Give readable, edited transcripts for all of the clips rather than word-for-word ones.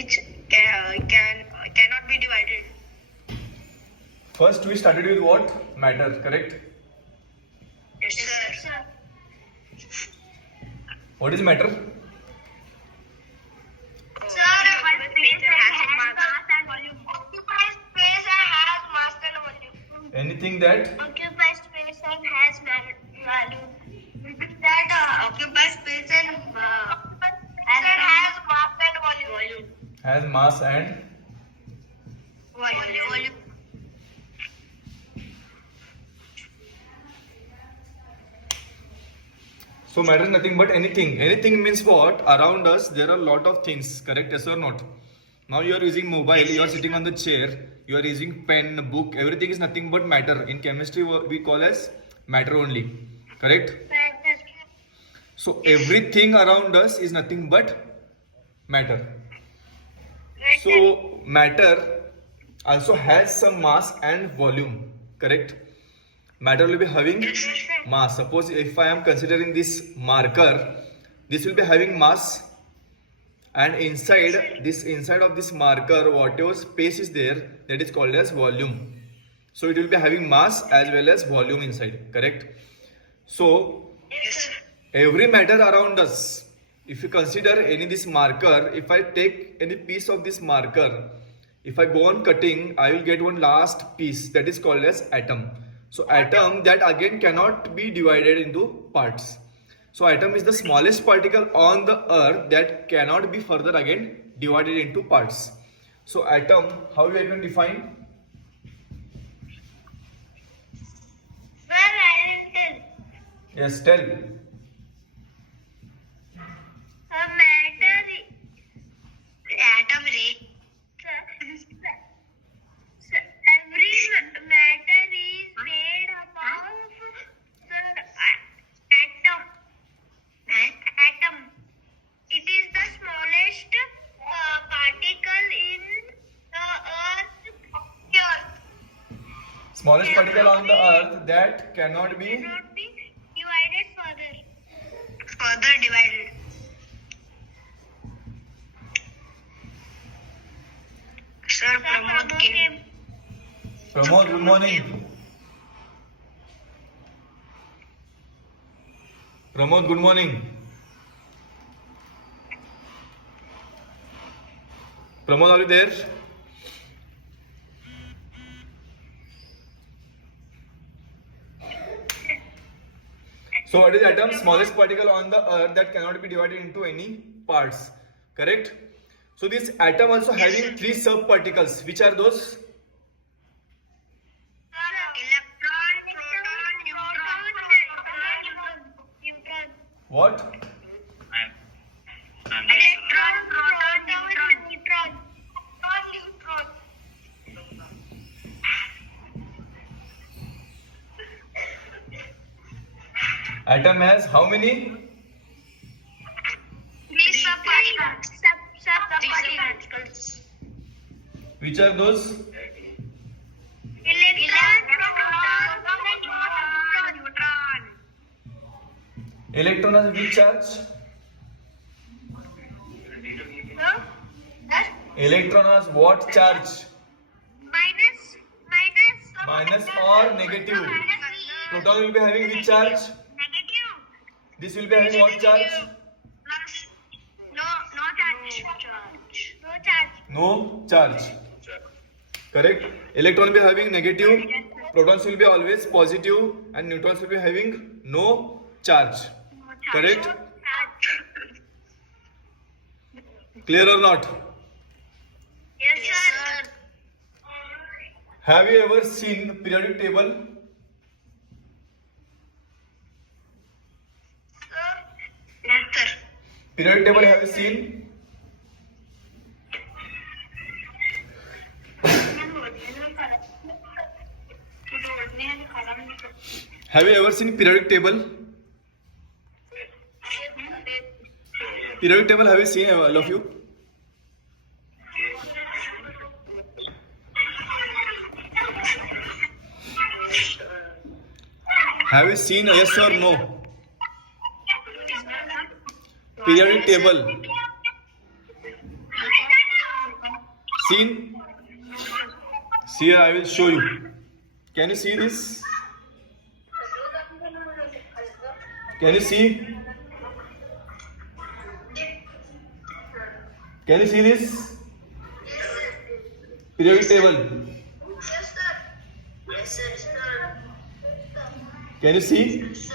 which cannot be divided. First we started with what? Matter, correct? Yes, sir. What is matter? Anything that Occupies space and has value. That occupies space and has mass and volume. has mass and Volume. so matter is nothing but anything. Anything means what? Around us there are a lot of things, correct? Yes or not? Now you are using mobile, you are sitting on the chair, you are using pen, book, everything is nothing but matter. In chemistry we call as matter only, correct? So everything around us is nothing but matter. So matter also has some mass and volume, correct? Matter will be having mass. Suppose if I am considering this marker, this will be having mass, and inside of this marker, whatever space is there, that is called as volume. So it will be having mass as well as volume inside, correct? So every matter around us, if you consider any this marker, if I take any piece of this marker, if I go on cutting, I will get one last piece, that is called as atom. So atom, that again cannot be divided into parts. So atom is the smallest particle on the earth that cannot be further again divided into parts. So atom, how we can define? Sir, I will tell. Yes, tell. Atom ray. Every matter is made up of atom. Atom. It is the smallest particle in the earth. Smallest particle on the earth that cannot be Cannot be divided further. Further divided. Sir, Pramod came. Pramod, good morning. Pramod, good morning. Pramod, are you there? So what is atom? Smallest particle on the earth that cannot be divided into any parts. Correct? So this atom also having three sub-particles. Which are those? Electron, proton, neutron. What? Electron, proton, neutron. Atom has how many? Three sub-particles. Which are those? Electron, proton, neutron. Electron has which charge? Electron has what charge? Minus or negative? Proton will be having which charge? Negative. This will be having what charge? No charge. No charge. No charge. Correct? Electron will be having negative, protons will be always positive, and neutrons will be having no charge. Correct? Clear or not? Yes, sir. Have you ever seen periodic table? Yes, sir. Periodic table have you seen? Have you ever seen periodic table? Periodic table have you seen, all of you? Have you seen, yes or no? Periodic table. Seen? See here, I will show you. Can you see this? Can you see? Can you see this? Periodic table. Yes, sir. Yes, sir. Can you see? Sir.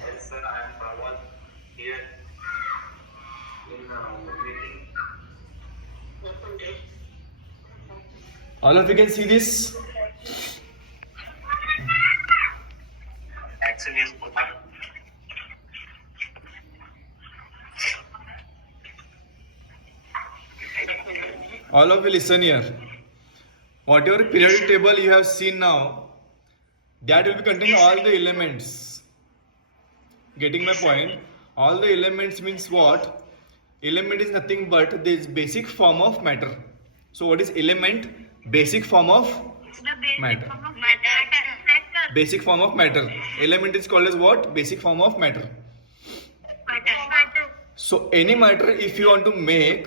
Yes, sir, I am Parwan here in meeting. All of you can see this? Actually, yes, Parwan. All of you listen here. Whatever periodic table you have seen now, that will be containing all the elements. Getting my point? All the elements means what? Element is nothing but this basic form of matter. So what is element? Basic form of The basic Matter. form of matter. basic form of matter. Element is called as what? Basic form of matter. Matter. So any matter if you want to make,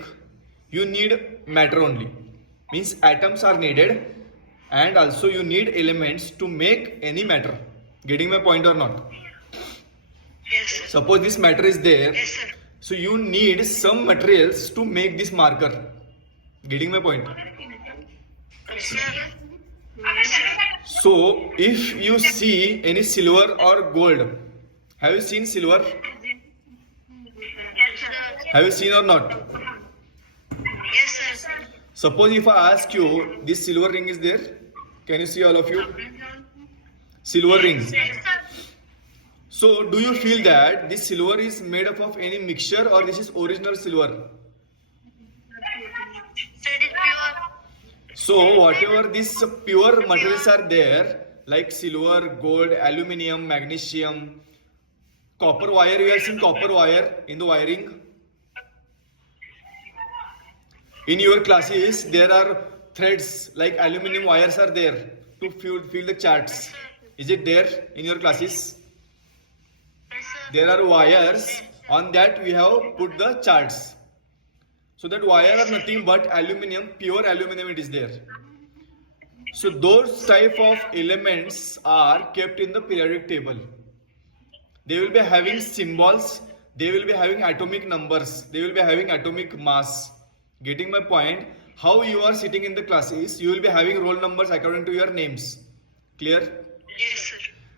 you need matter only. Means atoms are needed and also you need elements to make any matter. Getting my point or not? Yes, sir. Suppose this matter is there, Yes, sir. so you need some materials to make this marker. Getting my point? Yes, sir. So if you see any silver or gold, have you seen silver? Yes, sir. Have you seen or not? Yes, sir. Suppose if I ask you, this silver ring is there. Can you see all of you? Silver ring. Yes, sir. So do you feel that this silver is made up of any mixture or this is original silver? So it is pure. So whatever these pure materials are there, like silver, gold, aluminium, magnesium, copper wire, you have seen copper wire in the wiring. In your classes, there are threads like aluminium wires are there to fill the charts. Is it there in your classes? Yes, sir. There are wires, on that we have put the charts. So that wire are nothing but aluminium, pure aluminium it is there. So those type of elements are kept in the periodic table. They will be having symbols, they will be having atomic numbers, they will be having atomic mass. Getting my point? How you are sitting in the classes, you will be having roll numbers according to your names. Clear? Yes, sir.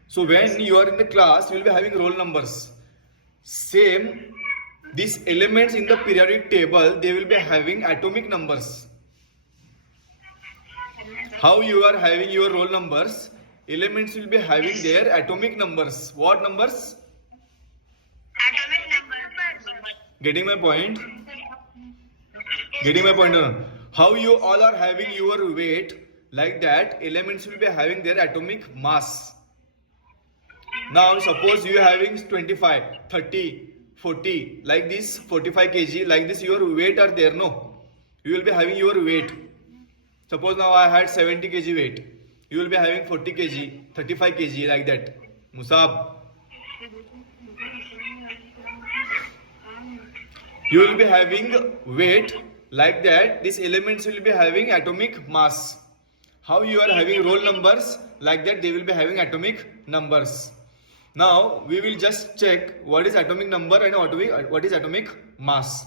So when you are in the class, you will be having roll numbers. Same, these elements in the periodic table, they will be having atomic numbers. How you are having your roll numbers, elements will be having their atomic numbers. What numbers? Atomic number. Getting my point? Getting my point? or not? How you all are having your weight, like that, elements will be having their atomic mass. Now suppose you are having 25, 30, 40, like this 45 kg, like this your weight are there, no? You will be having your weight. Suppose now I had 70 kg weight. You will be having 40 kg, 35 kg, like that. Musab. You will be having weight like that. These elements will be having atomic mass. How you are having roll numbers, like that they will be having atomic numbers. Now we will just check what is atomic number and what is atomic mass.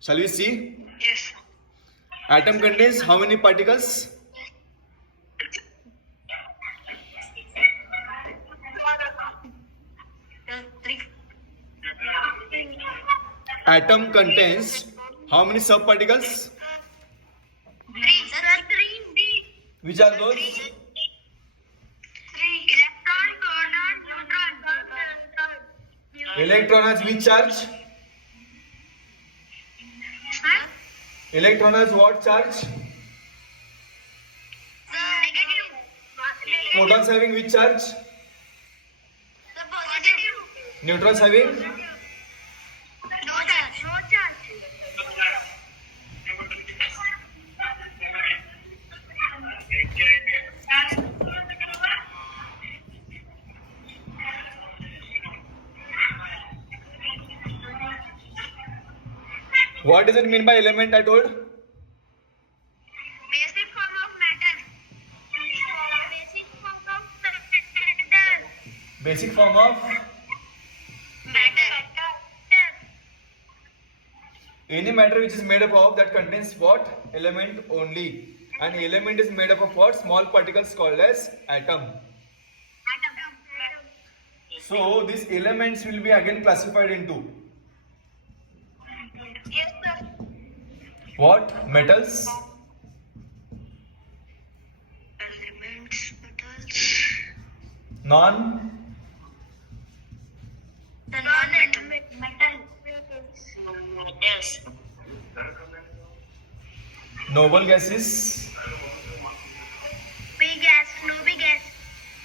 Shall we see? Yes. Atom contains how many particles? Three. Atom contains how many subparticles? Three. Sir, three. Which are those? Three. Electron, proton, neutron. Electron has which charge? Huh? Electron has what charge? Negative. Protons having which charge? The positive. Neutrons having? No charge. No charge. What does it mean by element? I told. Basic form of matter. Basic form of matter. Basic form of Matter. any matter which is made up of that contains what? Element only. An element is made up of what? Small particles called as atom. So these elements will be again classified into Yes, sir. what? Metals, Elements, metals. non The non-element metal. Metals. noble gases, Big gas, no big gas.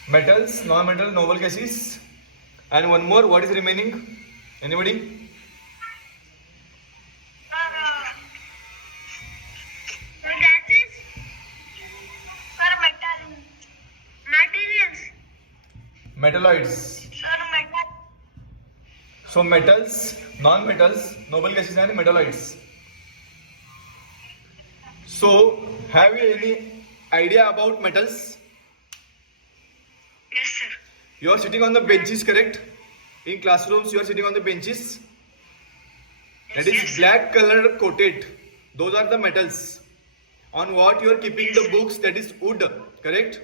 metals, non-metal, noble gases, and one more. What is remaining? Anybody? The gases. Sir, metal. Materials. Metalloids. Sir, metal. So metals, non-metals, noble gases, and metalloids. So have you any idea about metals? Yes, sir. You are sitting on the benches, correct? In classrooms, you are sitting on the benches. That is black color coated. Those are the metals. On what you are keeping the books, that is wood, correct?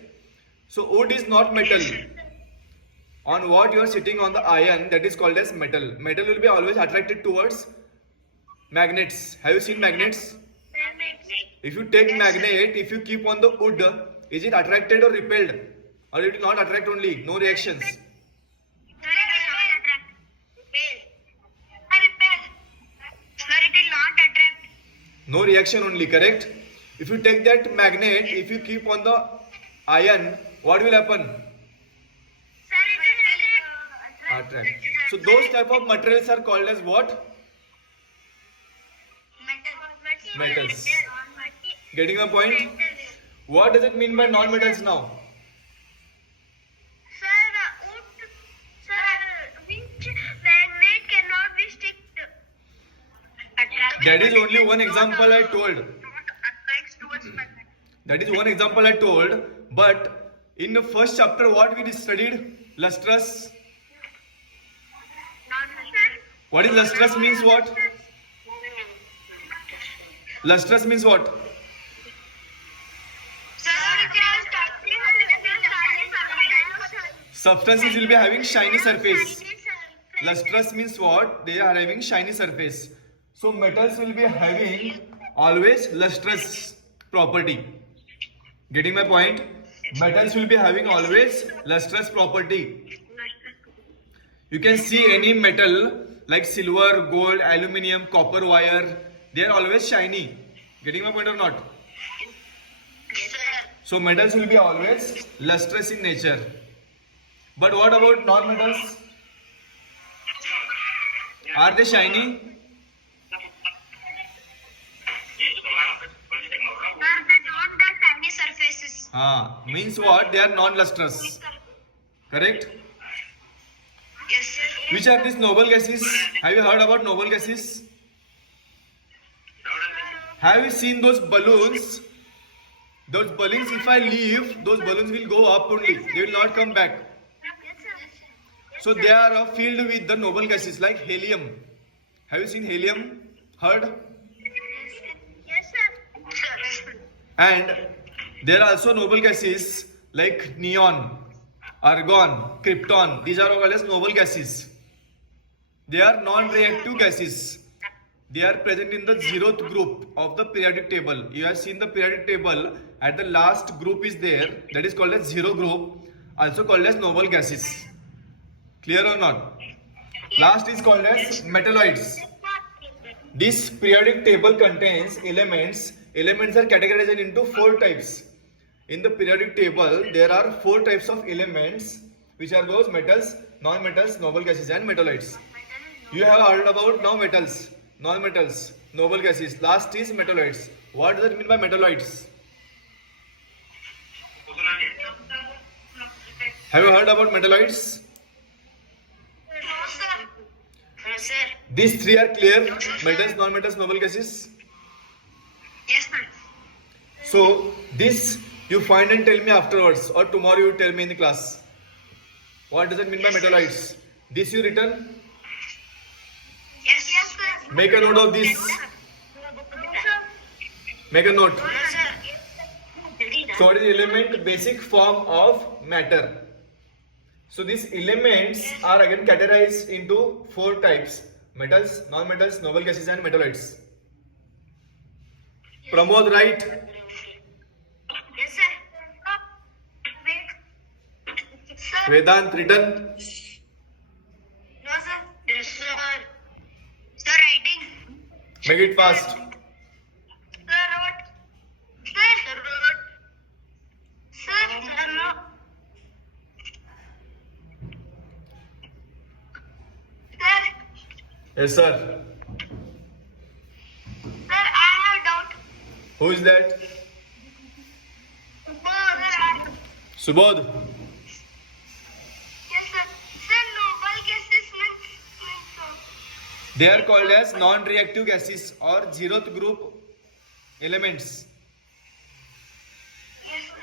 So wood is not metal. On what you are sitting on the iron, that is called as metal. Metal will be always attracted towards magnets. Have you seen magnets? If you take magnet, if you keep on the wood, is it attracted or repelled? Or it will not attract only, no reactions. No reaction only, correct? If you take that magnet, if you keep on the iron, what will happen? Attract. So those type of materials are called as what? Metals. Getting a point? What does it mean by non-metals now? That is only one example I told. That is one example I told. But in the first chapter, what we studied? Lustrous. What is lustrous means what? Lustrous means what? Substances will be having shiny surface. Lustrous means what? They are having shiny surface. So metals will be having always lustrous property. Getting my point? Metals will be having always lustrous property. You can see any metal like silver, gold, aluminium, copper wire. They are always shiny. Getting my point or not? So metals will be always lustrous in nature. But what about non-metals? Are they shiny? Means what? They are non-lustrous. Correct? Yes, sir. Which are these noble gases? Have you heard about noble gases? Have you seen those balloons? Those balloons, if I leave, those balloons will go up only. They will not come back. So they are filled with the noble gases like helium. Have you seen helium? Heard? Yes, sir. And there are also noble gases like neon, argon, krypton. These are all as noble gases. They are non-reactive gases. They are present in the 0th group of the periodic table. You have seen the periodic table. At the last group is there. That is called as 0 group. Also called as noble gases. Clear or not? Last is called as metalloids. This periodic table contains elements. Elements are categorized into 4 types. In the periodic table, there are 4 types of elements, which are those metals, non-metals, noble gases, and metalloids. You have heard about now metals, non-metals, noble gases. Last is metalloids. What does it mean by metalloids? Have you heard about metalloids? sir. These three are clear. Metals, non-metals, noble gases. Yes, sir. So this you find and tell me afterwards, or tomorrow you tell me in the class. What does it mean by metalloids? This you written. Yes, sir. Make a note of this. Make a note. No, sir. So what is element? Basic form of matter. So these elements are again categorized into 4 types: metals, non-metals, noble gases, and metalloids. Pramod, right? Yes, sir. Wait. Sir. Vedant, written. No, sir. Yes, sir. Sir, writing. Make it fast. Sir, wrote. Sir, wrote. Sir, no. Sir, Yes, sir. sir, I have doubt. Who is that? Subodh. Yes, sir. Sir, noble gases means They are called as non-reactive gases or zeroth group elements. yes, sir.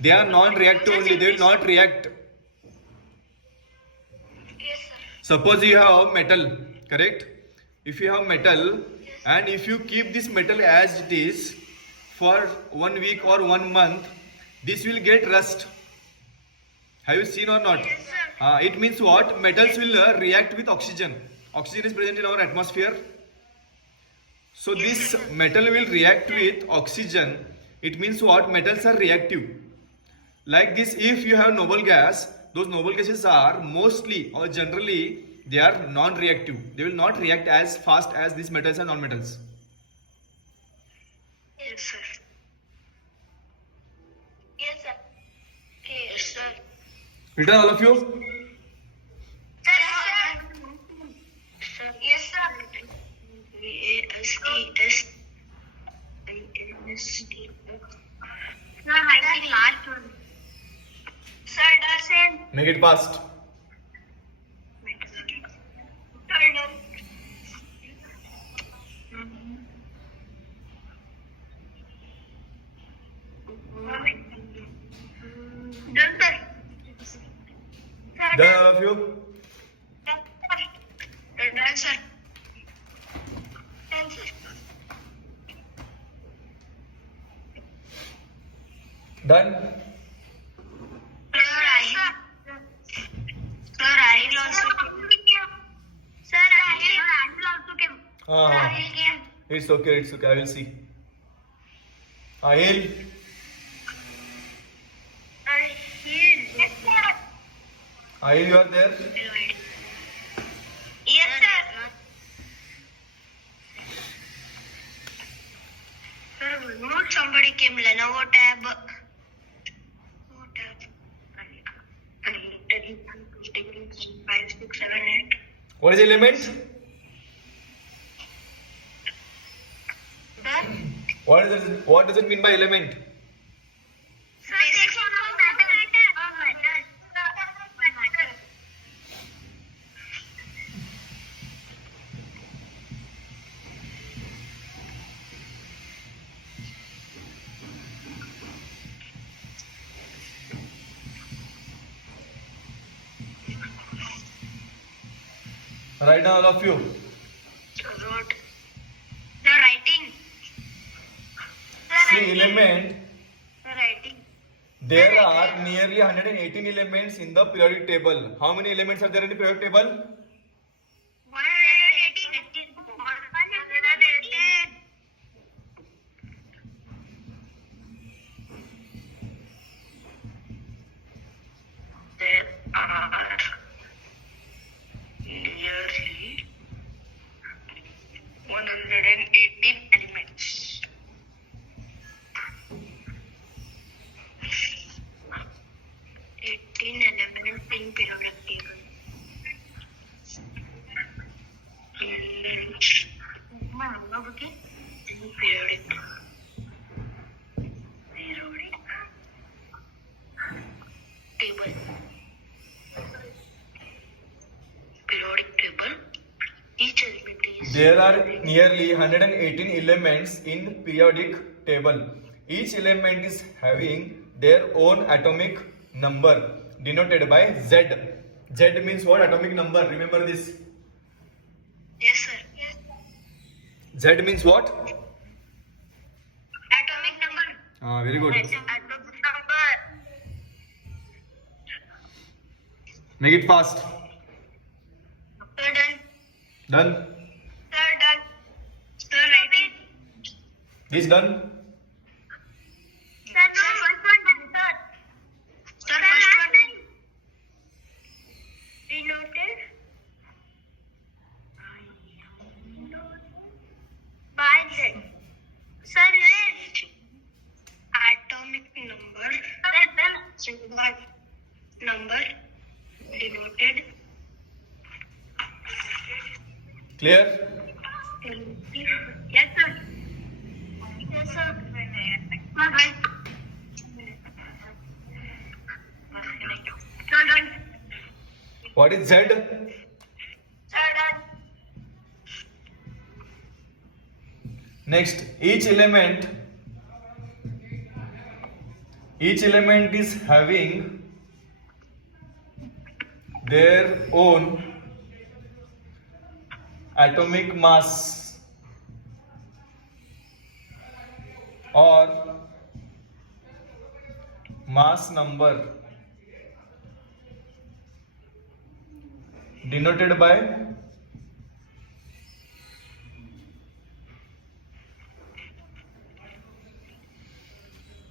They are non-reactive only. They will not react. Yes, sir. Suppose you have metal, correct? If you have metal and if you keep this metal as it is for 1 week or 1 month, this will get rust. Have you seen or not? Yes, sir. It means what? Metals will react with oxygen. Oxygen is present in our atmosphere. So this metal will react with oxygen. It means what? Metals are reactive. Like this, if you have noble gas, those noble gases are mostly or generally they are non-reactive. They will not react as fast as these metals and non-metals. Yes, sir. Yes, sir. Yes, sir. Written all of you? Sir, sir. Yes, sir. VASTS. No, I think last one. Sir, doesn't. Make it fast. Done, sir. Done all of you? Done, sir. Done, sir. Done? Sir, I will also come. Sir, I will also come. Ah, Sir, I will come. it's okay, it's okay. I will see. Ahil, Yes, sir. Ahil, you are there? Yes, sir. Sir, not somebody came Lenovo tab. What tab? 5, 6, 7, 8. What is element? Sir? What does it mean by element? Basic form of matter. Write down all of you. Wrote. The writing. See, element. The writing. There are nearly 118 elements in the periodic table. How many elements are there in the periodic table? 118. There are nearly 118 elements. 18 elements in periodic table. Okay. Periodic. Table. Periodic table. Each element is. There are nearly 118 elements in periodic table. Each element is having their own atomic number denoted by Z. Z means what? Atomic number. Remember this. Yes, sir. Yes. Z means what? Atomic number. Very good. Atomic number. Make it fast. Sir, done. Done. Sir, done. Sir, writing. This done. Sir, no, first one done, sir. Sir, first one done. Denoted by Z. Sir, next. Atomic number. Sir, done. Number denoted. Clear? Yes, sir. Yes, sir. Right. Sir, done. What is Z? Sir, done. Next, each element is having their own atomic mass or mass number denoted by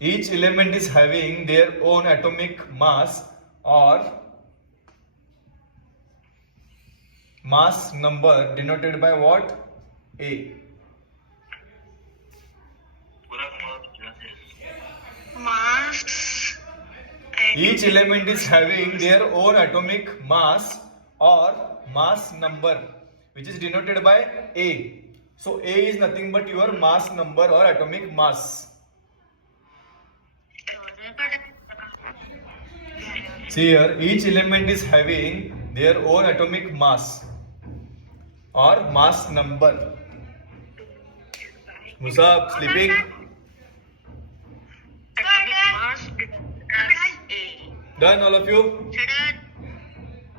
each element is having their own atomic mass or mass number denoted by what? A. Mass. Each element is having their own atomic mass or mass number which is denoted by A. So A is nothing but your mass number or atomic mass. See here, each element is having their own atomic mass or mass number. Musab, sleeping? Done, all of you?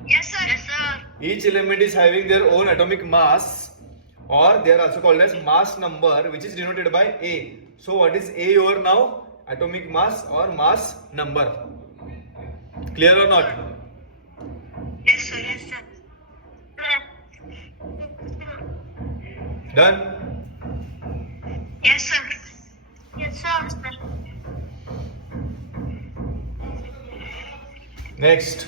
Yes, sir. Yes, sir. Each element is having their own atomic mass or they are also called as mass number which is denoted by A. So what is A over now? Atomic mass or mass number. Clear or not? Yes, sir. Yes, sir. Done? Yes, sir. Yes, sir. Next.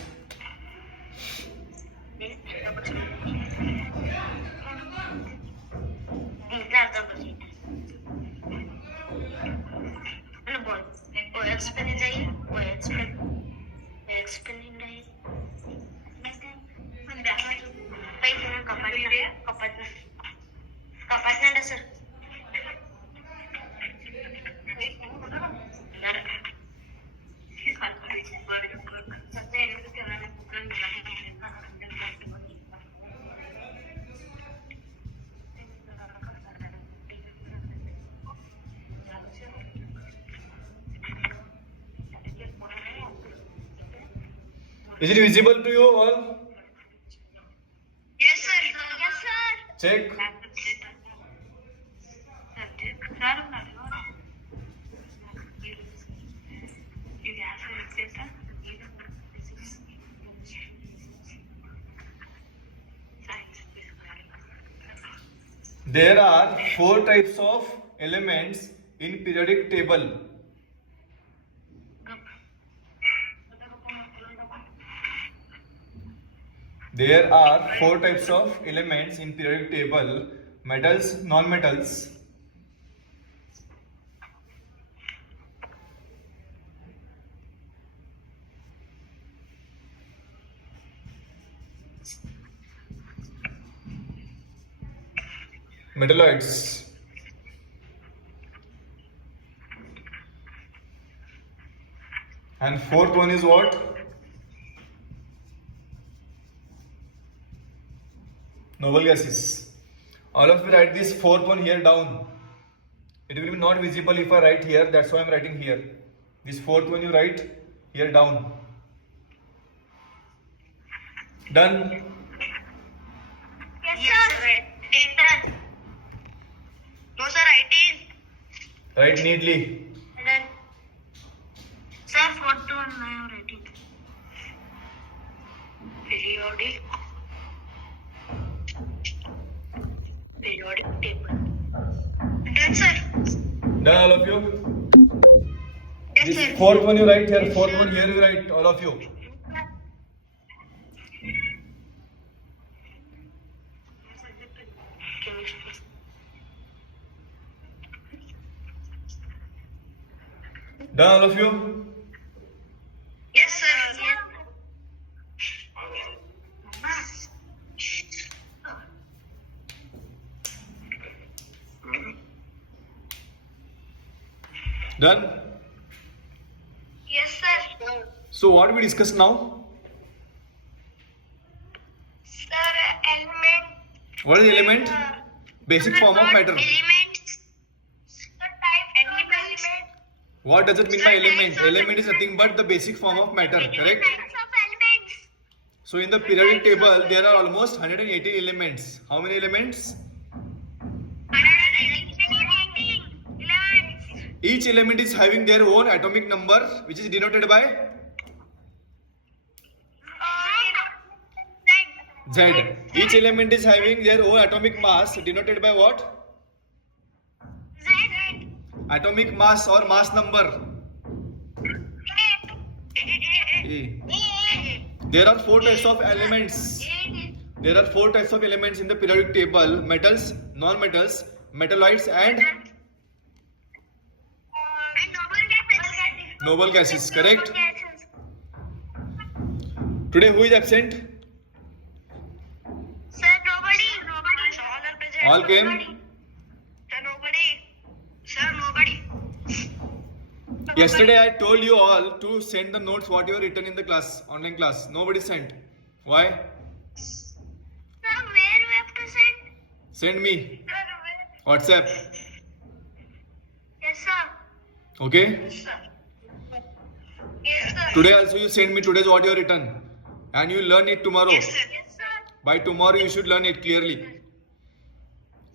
Kapatnya sir. Is it visible to you all? Yes, sir. Yes, sir. Check. There are 4 types of elements in periodic table. There are 4 types of elements in periodic table: metals, non-metals, metalloids. And fourth one is what? Noble gases. All of you write this fourth one here down. It will be not visible if I write here. That's why I'm writing here. This fourth one you write here down. Done. Yes, sir. Writing done. No, sir. Writing. Write neatly. Done. Sir, fourth one I am writing. Periodic. Periodic table. Done, sir. Done, all of you. Yes, This sir. fourth one you write here. Fourth one here you write. All of you. Done, all of you. Yes, sir. Done. Yes, sir. So what we discuss now? Sir, element. What is the element? Basic form of matter. Elements. The type element. What does it mean by element? Element is nothing but the basic form of matter, correct? Types of elements. So in the periodic table, there are almost 180 elements. How many elements? 118 elements. Each element is having their own atomic number, which is denoted by Z. Each element is having their own atomic mass, denoted by what? Z. Atomic mass or mass number. A. There are 4 types of elements. There are 4 types of elements in the periodic table: metals, non-metals, metalloids, and noble gases. Correct? Today, who is absent? Sir, nobody. All are present. All came? Nobody. Sir, nobody. Sir, nobody. Yesterday, I told you all to send the notes what you have written in the class, online class. Nobody sent. Why? Sir, where we have to send? Send me Sir, where? WhatsApp. Yes, sir. Okay? Yes, sir. Yes, sir. Today also you send me today's what you have written, and you learn it tomorrow. Yes, sir. Yes, sir. By tomorrow you should learn it clearly.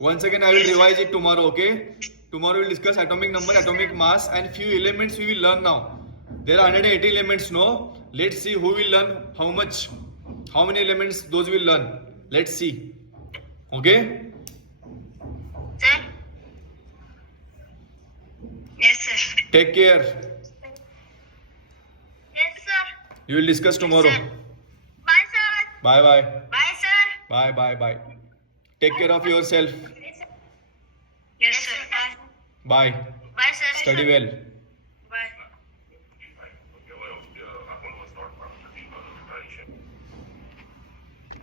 Once again, I will revise it tomorrow. Okay? Tomorrow we will discuss atomic number, atomic mass, and few elements we will learn now. There are 180 elements. No? Let's see who will learn how much, how many elements those will learn. Let's see. Okay? Sir. Yes, sir. Take care. Yes, sir. You will discuss tomorrow. Sir. Bye, sir. Bye bye. Bye, sir. Bye bye bye. Take care of yourself. Yes, sir. Bye. Bye, sir. Study well.